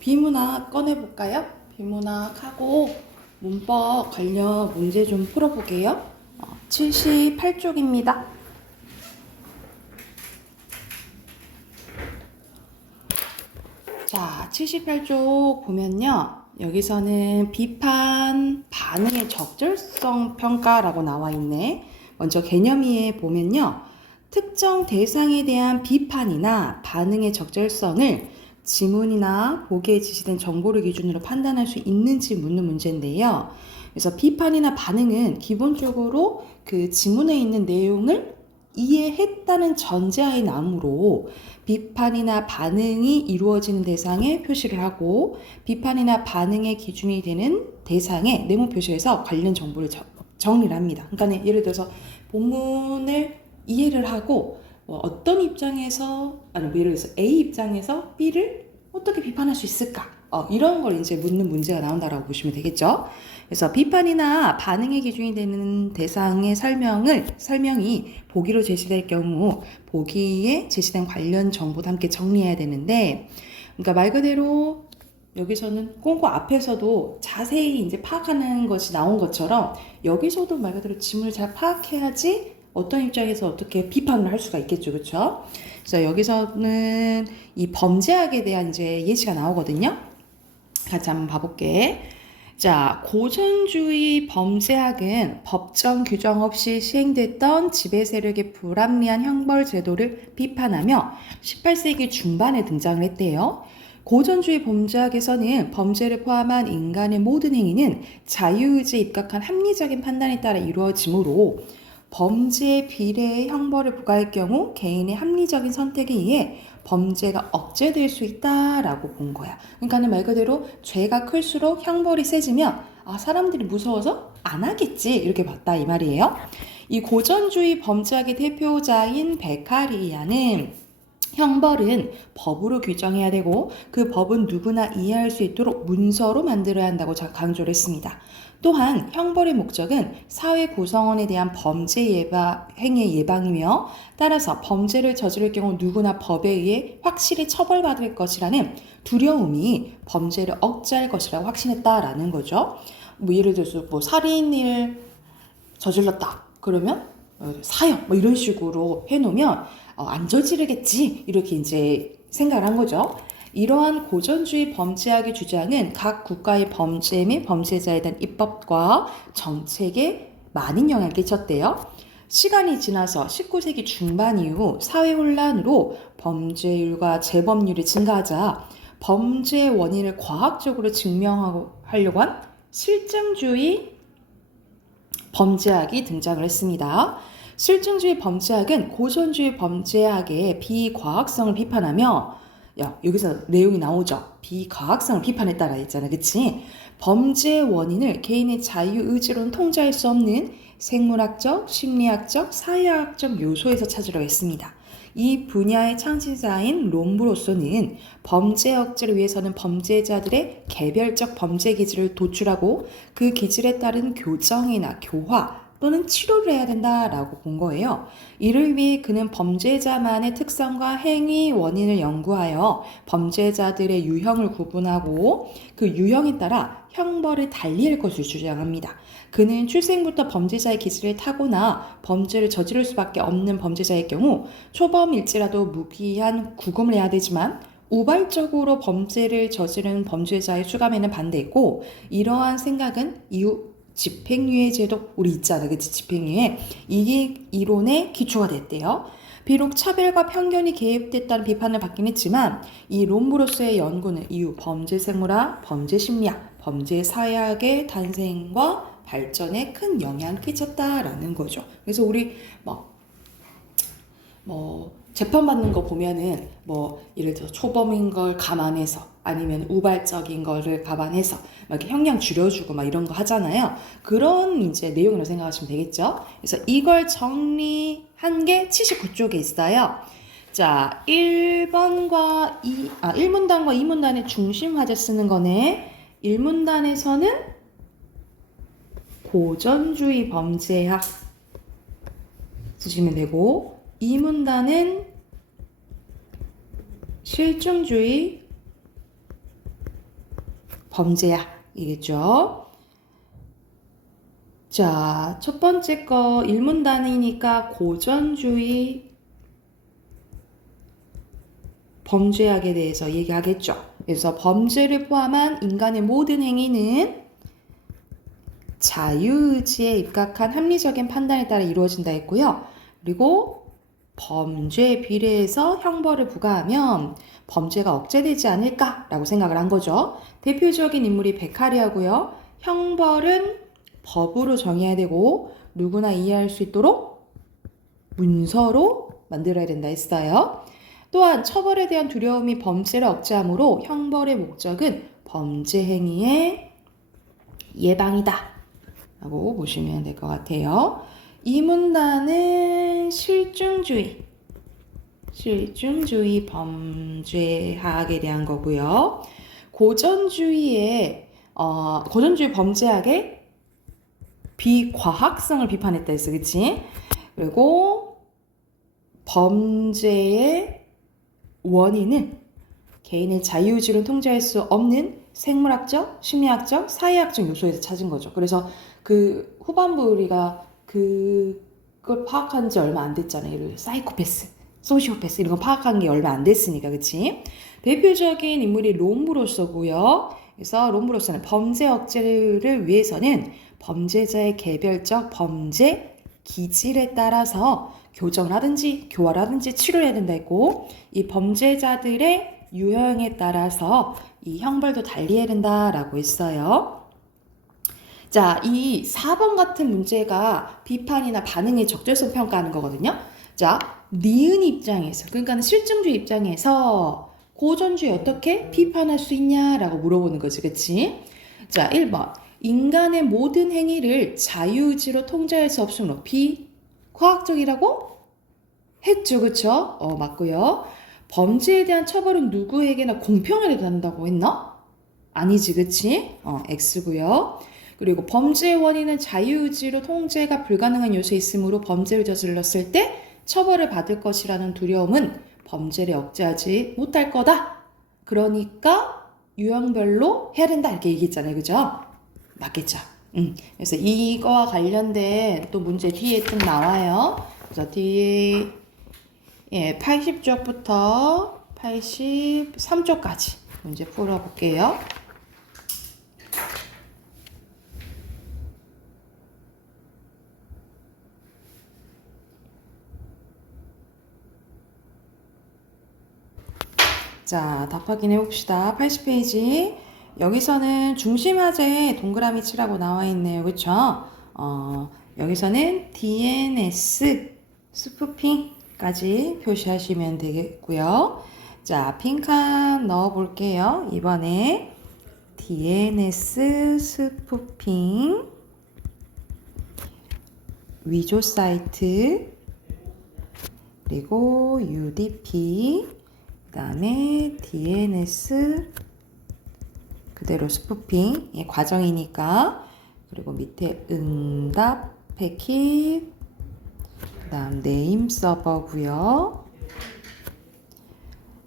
비문학 꺼내볼까요? 비문학하고 문법 관련 문제 좀 풀어보게요. 78쪽입니다. 자, 78쪽 보면요. 여기서는 비판, 반응의 적절성 평가라고 나와 있네. 먼저 개념이에 보면요. 특정 대상에 대한 비판이나 반응의 적절성을 지문이나 보기에 지시된 정보를 기준으로 판단할 수 있는지 묻는 문제인데요. 그래서 비판이나 반응은 기본적으로 그 지문에 있는 내용을 이해했다는 전제하에 나오므로 비판이나 반응이 이루어지는 대상에 표시를 하고 비판이나 반응의 기준이 되는 대상에 네모 표시해서 관련 정보를 정리를 합니다. 그러니까 예를 들어서 본문을 이해를 하고 어떤 입장에서 예를 들어서 A 입장에서 B를 어떻게 비판할 수 있을까? 이런 걸 이제 묻는 문제가 나온다라고 보시면 되겠죠. 그래서 비판이나 반응의 기준이 되는 대상의 설명이 보기로 제시될 경우 보기에 제시된 관련 정보도 함께 정리해야 되는데, 그러니까 말 그대로 여기서는 꼼꼼 앞에서도 자세히 이제 파악하는 것이 나온 것처럼 여기서도 말 그대로 지문을 잘 파악해야지 어떤 입장에서 어떻게 비판을 할 수가 있겠죠, 그렇죠? 그래서 여기서는 이 범죄학에 대한 이제 예시가 나오거든요. 같이 한번 봐볼게. 자, 고전주의 범죄학은 법정 규정 없이 시행됐던 지배 세력의 불합리한 형벌 제도를 비판하며 18세기 중반에 등장을 했대요. 고전주의 범죄학에서는 범죄를 포함한 인간의 모든 행위는 자유의지에 입각한 합리적인 판단에 따라 이루어지므로 범죄에 비례의 형벌을 부과할 경우 개인의 합리적인 선택에 의해 범죄가 억제될 수 있다라고 본 거야. 그러니까 말 그대로 죄가 클수록 형벌이 세지면 사람들이 무서워서 안 하겠지 이렇게 봤다 이 말이에요. 이 고전주의 범죄학의 대표자인 베카리아는 형벌은 법으로 규정해야 되고 그 법은 누구나 이해할 수 있도록 문서로 만들어야 한다고 강조를 했습니다. 또한 형벌의 목적은 사회 구성원에 대한 범죄 행위의 예방이며 따라서 범죄를 저지를 경우 누구나 법에 의해 확실히 처벌받을 것이라는 두려움이 범죄를 억제할 것이라고 확신했다라는 거죠. 예를 들어서 살인을 저질렀다 그러면 사형 이런 식으로 해놓으면 안 저지르겠지 이렇게 이제 생각을 한 거죠. 이러한 고전주의 범죄학의 주장은 각 국가의 범죄 및 범죄자에 대한 입법과 정책에 많은 영향을 끼쳤대요. 시간이 지나서 19세기 중반 이후 사회 혼란으로 범죄율과 재범률이 증가하자 범죄의 원인을 과학적으로 증명하려고 한 실증주의 범죄학이 등장을 했습니다. 실증주의 범죄학은 고전주의 범죄학의 비과학성을 비판하며 여기서 내용이 나오죠. 비과학성을 비판했다라 했잖아. 그치? 범죄의 원인을 개인의 자유의지로는 통제할 수 없는 생물학적, 심리학적, 사회학적 요소에서 찾으려고 했습니다. 이 분야의 창시자인 롬브로소는 범죄 억제를 위해서는 범죄자들의 개별적 범죄 기질을 도출하고 그 기질에 따른 교정이나 교화 또는 치료를 해야 된다라고 본 거예요. 이를 위해 그는 범죄자만의 특성과 행위 원인을 연구하여 범죄자들의 유형을 구분하고 그 유형에 따라 형벌을 달리할 것을 주장합니다. 그는 출생부터 범죄자의 기질을 타고나 범죄를 저지를 수밖에 없는 범죄자의 경우 초범일지라도 무기한 구금을 해야 되지만 우발적으로 범죄를 저지른 범죄자의 수감에는 반대했고, 이러한 생각은 이후 집행유예 제도 우리 있잖아, 그치? 집행유예 이 이론의 기초가 됐대요. 비록 차별과 편견이 개입됐다는 비판을 받긴 했지만 이 롬브로스의 연구는 이후 범죄 생물학, 범죄 심리학, 범죄 사회학의 탄생과 발전에 큰 영향을 끼쳤다라는 거죠. 그래서 우리 재판받는 거 보면은 예를 들어 초범인 걸 감안해서 아니면 우발적인 거를 감안해서 이렇게 형량 줄여주고 이런 거 하잖아요. 그런 이제 내용으로 생각하시면 되겠죠. 그래서 이걸 정리한 게 79쪽에 있어요. 자, 1번과 1문단과 2문단의 중심 화제 쓰는 거네. 1문단에서는 고전주의 범죄학 쓰시면 되고, 이 문단은 실증주의 범죄야. 이겠죠? 자, 첫 번째 거 일문단위니까 고전주의 범죄학에 대해서 얘기하겠죠. 그래서 범죄를 포함한 인간의 모든 행위는 자유의지에 입각한 합리적인 판단에 따라 이루어진다 했고요. 그리고 범죄에 비례해서 형벌을 부과하면 범죄가 억제되지 않을까라고 생각을 한 거죠. 대표적인 인물이 베카리아고요. 형벌은 법으로 정해야 되고 누구나 이해할 수 있도록 문서로 만들어야 된다 했어요. 또한 처벌에 대한 두려움이 범죄를 억제하므로 형벌의 목적은 범죄 행위의 예방이다 라고 보시면 될 것 같아요. 이 문단은 실중주의 범죄학에 대한 거고요. 고전주의 범죄학의 비과학성을 비판했다 했어, 그치? 그리고 범죄의 원인은 개인의 자유의지로 통제할 수 없는 생물학적, 심리학적, 사회학적 요소에서 찾은 거죠. 그래서 그 후반부 우리가 그걸 파악한 지 얼마 안 됐잖아요. 예를 들어 사이코패스, 소시오패스 이런 거 파악한 게 얼마 안 됐으니까, 그치? 대표적인 인물이 롬브로소고요. 그래서 롬브로소는 범죄 억제를 위해서는 범죄자의 개별적 범죄 기질에 따라서 교정을 하든지 교화를 하든지 치료를 해야 된다 했고, 이 범죄자들의 유형에 따라서 이 형벌도 달리해야 된다라고 했어요. 자, 이 4번 같은 문제가 비판이나 반응의 적절성 평가하는 거거든요. 자, 니은 입장에서, 그러니까 실증주의 입장에서 고전주의 어떻게 비판할 수 있냐라고 물어보는 거지, 그치? 자, 1번. 인간의 모든 행위를 자유의지로 통제할 수 없으므로 비과학적이라고 했죠, 그쵸? 맞고요. 범죄에 대한 처벌은 누구에게나 공평하게 된다고 했나? 아니지, 그치? X고요. 그리고 범죄의 원인은 자유의지로 통제가 불가능한 요소에 있으므로 범죄를 저질렀을 때 처벌을 받을 것이라는 두려움은 범죄를 억제하지 못할 거다. 그러니까 유형별로 해야 된다 이렇게 얘기했잖아요, 그죠? 맞겠죠? 그래서 이거와 관련된 또 문제 뒤에 좀 나와요. 그래서 뒤에 80쪽부터 83쪽까지 문제 풀어볼게요. 자, 답 확인해 봅시다. 80페이지. 여기서는 중심화제에 동그라미 치라고 나와 있네요. 그쵸? 여기서는 DNS 스푸핑까지 표시하시면 되겠고요. 자, 빈칸 넣어 볼게요. 이번에 DNS 스푸핑 위조 사이트 그리고 UDP 그 다음에 DNS 그대로 스푸핑 과정이니까 그리고 밑에 응답 패킷 그 다음 네임 서버고요.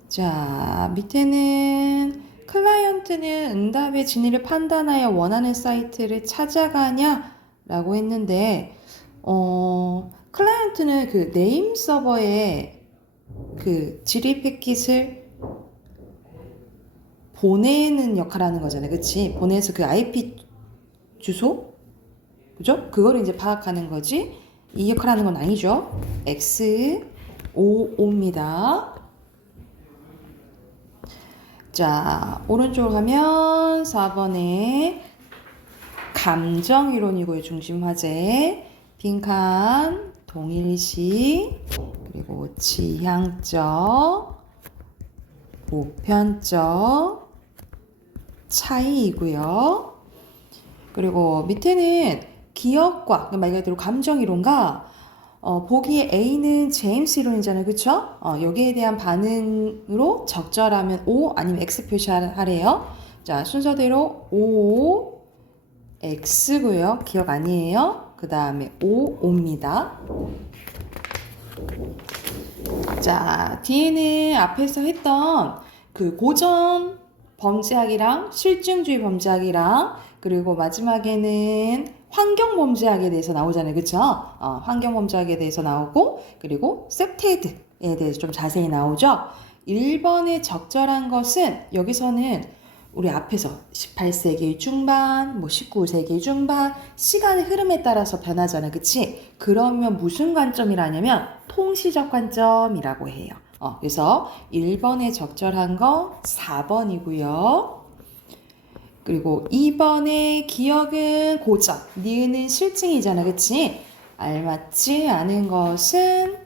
자, 밑에는 클라이언트는 응답의 진위를 판단하여 원하는 사이트를 찾아가냐 라고 했는데 클라이언트는 그 네임 서버에 그 지리 패킷을 보내는 역할을 하는 거잖아요. 그치? 보내서 그 IP 주소? 그죠? 그거를 이제 파악하는 거지. 이 역할을 하는 건 아니죠. X, O입니다. 자, 오른쪽으로 가면 4번에 감정이론이고요. 중심화제. 빈칸, 동일시, 그리고 지향적, 보편적 차이이고요. 그리고 밑에는 기억과, 말 그대로 감정이론과 보기에 A는 제임스 이론이잖아요. 그쵸? 여기에 대한 반응으로 적절하면 O 아니면 X 표시하래요. 자, 순서대로 O, X고요. 기억 아니에요. 그 다음에 O입니다. 자, 뒤에는 앞에서 했던 그 고전 범죄학이랑 실증주의 범죄학이랑 그리고 마지막에는 환경범죄학에 대해서 나오잖아요. 그쵸? 환경범죄학에 대해서 나오고 그리고 섹테드에 대해서 좀 자세히 나오죠. 1번의 적절한 것은 여기서는 우리 앞에서 18세기 중반, 19세기 중반 시간의 흐름에 따라서 변하잖아요. 그치? 그러면 무슨 관점이라냐면 통시적 관점이라고 해요. 그래서 1번에 적절한 거 4번이고요. 그리고 2번의 기억은 고적, 니은은 실증이잖아. 그치? 알맞지 않은 것은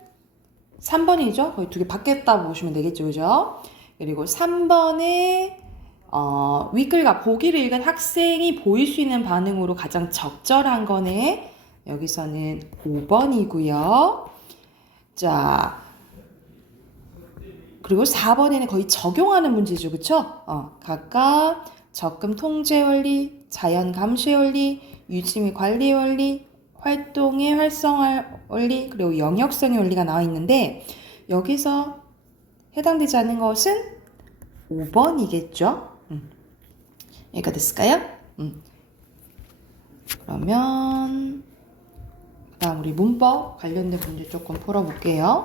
3번이죠. 거의 두 개 바뀌었다고 보시면 되겠죠. 그죠? 그리고 3번에 윗글과 보기를 읽은 학생이 보일 수 있는 반응으로 가장 적절한 거네. 여기서는 5번이고요. 자, 그리고 4번에는 거의 적용하는 문제죠. 그쵸? 각각 적금 통제 원리, 자연 감시 원리, 유지 및 관리 원리, 활동의 활성화 원리, 그리고 영역성의 원리가 나와 있는데 여기서 해당되지 않는 것은 5번이겠죠? 여기가 됐을까요? 그러면 그다음 우리 문법 관련된 문제 조금 풀어볼게요.